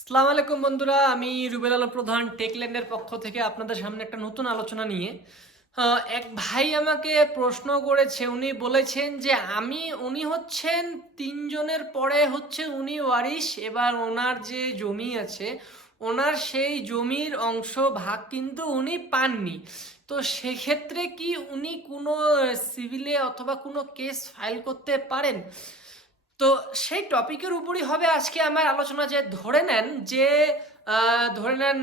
সালাম আলাইকুম বন্ধুরা, আমি রুবেল আলো প্রধান টেকল্যান্ডের পক্ষ থেকে আপনাদের সামনে একটা নতুন আলোচনা নিয়ে। এক ভাই আমাকে প্রশ্ন করেছে, উনি বলেছেন যে আমি, উনি হচ্ছেন তিনজনের পরে হচ্ছে উনি ওয়ারিশ, এবার ওনার যে জমি আছে, ওনার সেই জমির অংশ ভাগ কিন্তু উনি পাননি। তো সেক্ষেত্রে কি উনি কোনো সিভিলে অথবা কোনো কেস ফাইল করতে পারেন? তো সেই টপিকের উপরই হবে আজকে আমার আলোচনা যে ধরে নেন যে ধরে নেন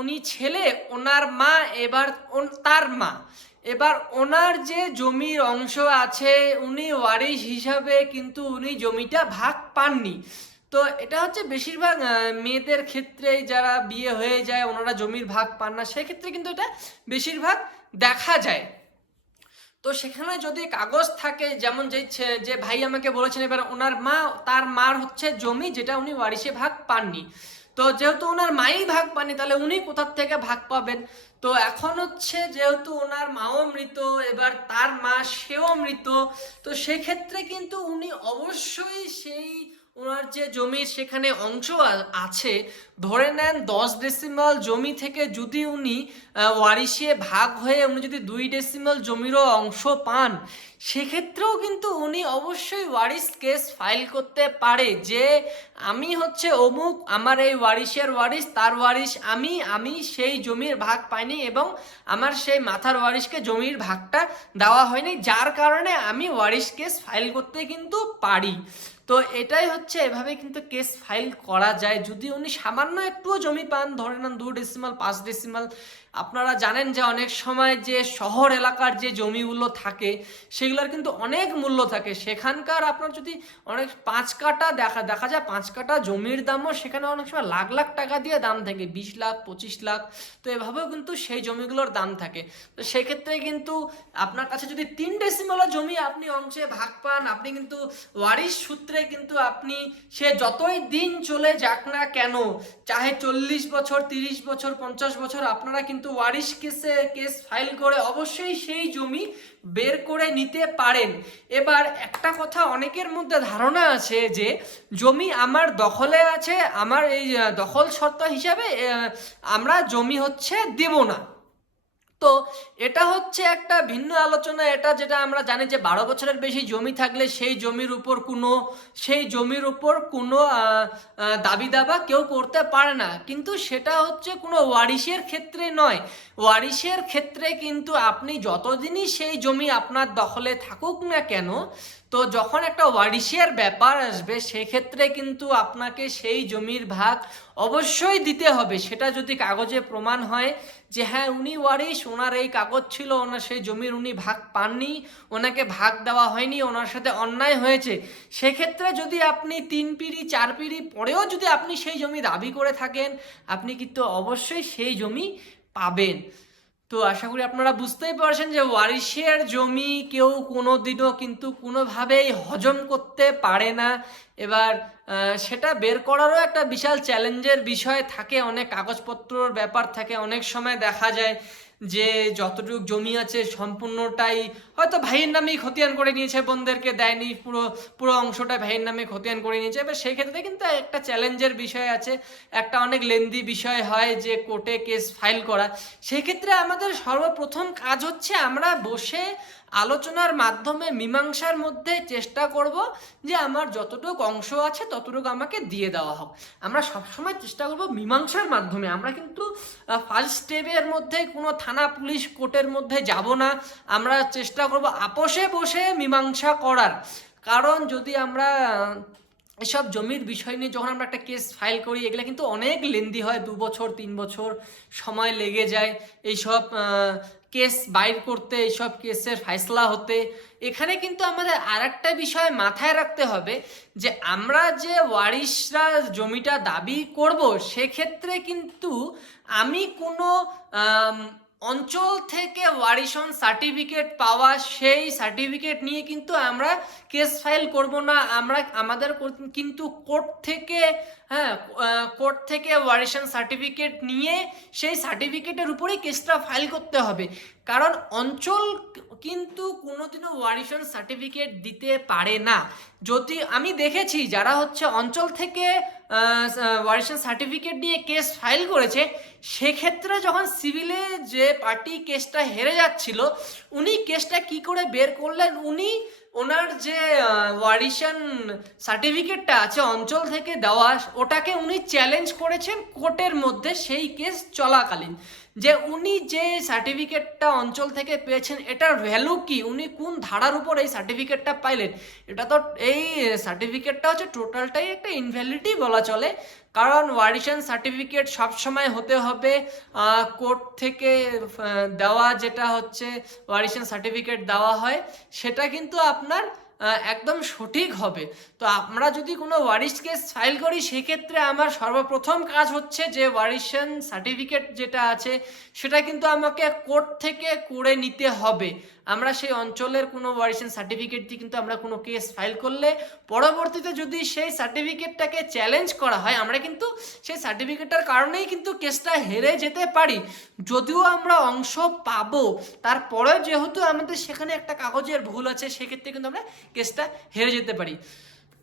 উনি ছেলে, ওনার মা, এবার তার মা। এবার ওনার যে জমির অংশ আছে, উনি ওয়ারিশ হিসাবে কিন্তু উনি জমিটা ভাগ পাননি। তো এটা হচ্ছে বেশিরভাগ মেয়েদের ক্ষেত্রে যারা বিয়ে হয়ে যায়, ওনারা জমির ভাগ পান না, সেক্ষেত্রে কিন্তু এটা বেশিরভাগ দেখা যায়। তো সেখানে যদি কাগজ থাকে, যেমন যে যে ভাই আমাকে বলেছেন এবার ওনার মা, তার মার হচ্ছে জমি যেটা উনি ওয়ারিশে ভাগ পাননি। তো যেহেতু ওনার মাই ভাগ পাননি, তাহলে উনি কোথার থেকে ভাগ পাবেন? তো এখন হচ্ছে যেহেতু ওনার মাও মৃত, এবার তার মা সেও মৃত, তো সেক্ষেত্রে কিন্তু উনি অবশ্যই সেই ওনার যে জমি সেখানে অংশ আছে, ধরে নেন দশ ডেসিমাল জমি থেকে যদি উনি ওয়ারিশে ভাগ হয়ে উনি যদি দুই ডেসিমাল জমিরও অংশ পান সেক্ষেত্রেও কিন্তু উনি অবশ্যই ওয়ারিশ কেস ফাইল করতে পারে যে আমি হচ্ছে অমুক, আমার এই ওয়ারিশের ওয়ারিশ, তার ওয়ারিশ আমি আমি সেই জমির ভাগ পাইনি এবং আমার সেই মাথার ওয়ারিশকে জমির ভাগটা দেওয়া হয়নি, যার কারণে আমি ওয়ারিশ কেস ফাইল করতে কিন্তু পারি। তো এটাই হচ্ছে এভাবে কিন্তু কেস ফাইল করা যায়। যদি উনি সামান্য একটুও জমি পান, ধরে নেন দু ডেসিমাল পাঁচ ডেসিমাল আপনারা জানেন যে অনেক সময় যে শহর এলাকার যে জমিগুলো থাকে, সেগুলোর কিন্তু অনেক মূল্য থাকে। সেখানকার আপনার যদি অনেক পাঁচ কাটা দেখা দেখা যায় পাঁচ কাটা জমির দামও সেখানে অনেক সময় লাখ লাখ টাকা দিয়ে দাম থাকে, বিশ লাখ, পঁচিশ লাখ। তো এভাবেও কিন্তু সেই জমিগুলোর দাম থাকে। তো সেক্ষেত্রে কিন্তু আপনার কাছে যদি তিন ডেসিমালা জমি আপনি অংশে ভাগ পান, আপনি কিন্তু ওয়ারিশ সূত্রে কিন্তু আপনি সে যতই দিন চলে যাক না কেন, চাহে চল্লিশ বছর, তিরিশ বছর, পঞ্চাশ বছর আপনারা কিন্তু ওয়ারিশ কেসে কেস ফাইল করে অবশ্যই সেই জমি বের করে নিতে পারেন। এবার একটা কথা অনেকের মধ্যে ধারণা আছে যে, জমি আমার দখলে আছে, আমার এই দখল শর্ত হিসাবে আমরা জমি হচ্ছে দেব না। তো এটা হচ্ছে একটা ভিন্ন আলোচনা, এটা যেটা আমরা জানি যে বারো বছরের বেশি জমি থাকলে সেই জমির উপর কোনো, সেই জমির উপর কোনো দাবি দাবা কেউ করতে পারে না। কিন্তু সেটা হচ্ছে কোনো ওয়ারিশের ক্ষেত্রে নয়। ওয়ারিশের ক্ষেত্রে কিন্তু আপনি যতদিনই সেই জমি আপনার দখলে থাকুক না কেন, তো যখন একটা ওয়ারিশের ব্যাপার আসবে, সেক্ষেত্রে কিন্তু আপনাকে সেই জমির ভাগ অবশ্যই দিতে হবে। সেটা যদি কাগজে প্রমাণ হয় যে হ্যাঁ উনি ওয়ারিস ওনার এই কাগজ ছিল, ওনার সেই জমির উনি ভাগ পাননি, ওনাকে ভাগ দেওয়া হয়নি, ওনার সাথে অন্যায় হয়েছে। সেক্ষেত্রে যদি আপনি তিন পিড়ি, চার পিড়ি পরেও যদি আপনি সেই জমি দাবি করে থাকেন, আপনি কিন্তু অবশ্যই সেই জমি পাবেন। তো আশা করি আপনারা বুঝতেই পারছেন যে ওয়ারিশের জমি কেউ কোনো দিনও কিন্তু কোনোভাবেই হজম করতে পারে না। এবার সেটা বের করারও একটা বিশাল চ্যালেঞ্জের বিষয় থাকে, অনেক কাগজপত্রর ব্যাপার থাকে, অনেক সময় দেখা যায় যে যতটুকু জমি আছে সম্পূর্ণটাই হয়তো ভাইয়ের নামেই খতিয়ান করে নিয়েছে, বোনদেরকে দেয়নি, পুরো পুরো অংশটা ভাইয়ের নামে খতিয়ান করে নিয়েছে। এবার সেক্ষেত্রে কিন্তু একটা চ্যালেঞ্জের বিষয় আছে, একটা অনেক লেন্দি বিষয় হয় যে কোর্টে কেস ফাইল করা। সেক্ষেত্রে আমাদের সর্বপ্রথম কাজ হচ্ছে আমরা বসে আলোচনার মাধ্যমে মীমাংসার মধ্যে চেষ্টা করব যে আমার যতটুকু অংশ আছে ততটুকু আমাকে দিয়ে দেওয়া হোক। আমরা সবসময় চেষ্টা করব মীমাংসার মাধ্যমে। আমরা কিন্তু ফার্স্ট স্টেপের মধ্যে কোনো থানা পুলিশ কোর্টের মধ্যে যাব না। আমরা চেষ্টা করব আপোষে বসে মীমাংসা করার। কারণ যদি আমরা এসব জমির বিষয় নিয়ে যখন আমরা একটা কেস ফাইল করি, এগুলো কিন্তু অনেক লেন্দি হয়, দু বছর, তিন বছর সময় লেগে যায়। এইসব কেস বাইর করতে, এইসব কেসের ফাইসলা হতে। এখানে কিন্তু আমাদের আর একটা বিষয় মাথায় রাখতে হবে যে, আমরা যে ওয়ারিশরা জমিটা দাবি করব, সেক্ষেত্রে কিন্তু আমি কোনো অঞ্চল থেকে ওয়ারিশন সার্টিফিকেট পাওয়া সেই সার্টিফিকেট নিয়ে কিন্তু আমরা কেস ফাইল করব না। আমরা আমাদের কিন্তু কোর্ট থেকে হ্যাঁ কোর্ট থেকে ওয়ারিশন সার্টিফিকেট নিয়ে সেই সার্টিফিকেটের উপরেই কেসটা ফাইল করতে হবে। কারণ অঞ্চল কিন্তু কোনোদিনও ওয়ারিশন সার্টিফিকেট দিতে পারে না। যদি আমি দেখেছি যারা হচ্ছে অঞ্চল থেকে ওয়ারিশন সার্টিফিকেট নিয়ে কেস ফাইল করেছে, সেক্ষেত্রে যখন সিভিলে যে পার্টি কেসটা হেরে যাচ্ছিল, উনি কেসটা কি করে বের করলেন? উনি ওনার যে ওয়ারিশন সার্টিফিকেটটা আছে অঞ্চল থেকে দেওয়া, ওটাকে উনি চ্যালেঞ্জ করেছেন কোর্টের মধ্যে সেই কেস চলাকালীন। যে উনি যে সার্টিফিকেটটা অঞ্চল থেকে পেয়েছেন, এটার ভ্যালু কি? উনি কোন ধারার উপর এই সার্টিফিকেটটা পাইলেন? এটা তো এই সার্টিফিকেটটা হচ্ছে টোটালটাই একটা ইনভ্যালিডি বলা চলে। কারণ ওয়ারিশন সার্টিফিকেট সবসময় হতে হবে কোর্ট থেকে দেওয়া যেটা হচ্ছে ওয়ারিশন সার্টিফিকেট দেওয়া হয়, সেটা কিন্তু আপনার একদম সঠিক হবে। তো আমরা যদি কোনো ওয়ারিশ কেস ফাইল করি, সেক্ষেত্রে আমার সর্বপ্রথম কাজ হচ্ছে যে ওয়ারিশন সার্টিফিকেট যেটা আছে, সেটা কিন্তু আমাকে কোর্ট থেকে করে নিতে হবে। আমরা সেই অঞ্চলের কোনো ওয়ারিশন সার্টিফিকেট দিয়ে কিন্তু আমরা কোনো কেস ফাইল করলে, পরবর্তীতে যদি সেই সার্টিফিকেটটাকে চ্যালেঞ্জ করা হয়, আমরা কিন্তু সেই সার্টিফিকেটটার কারণেই কিন্তু কেসটা হেরে যেতে পারি। যদিও আমরা অংশ পাবো, তারপরেও যেহেতু আমাদের সেখানে একটা কাগজের ভুল আছে, সেক্ষেত্রে কিন্তু আমরা কেসটা হেরে যেতে পারি।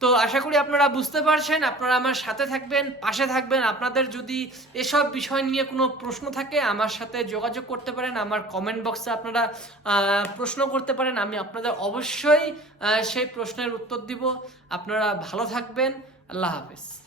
তো আশা করি আপনারা বুঝতে পারছেন, আপনারা আমার সাথে থাকবেন, পাশে থাকবেন। আপনাদের যদি এসব বিষয় নিয়ে কোনো প্রশ্ন থাকে, আমার সাথে যোগাযোগ করতে পারেন, আমার কমেন্ট বক্সে আপনারা প্রশ্ন করতে পারেন, আমি আপনাদের অবশ্যই সেই প্রশ্নের উত্তর দিব। আপনারা ভালো থাকবেন। আল্লাহ হাফেজ।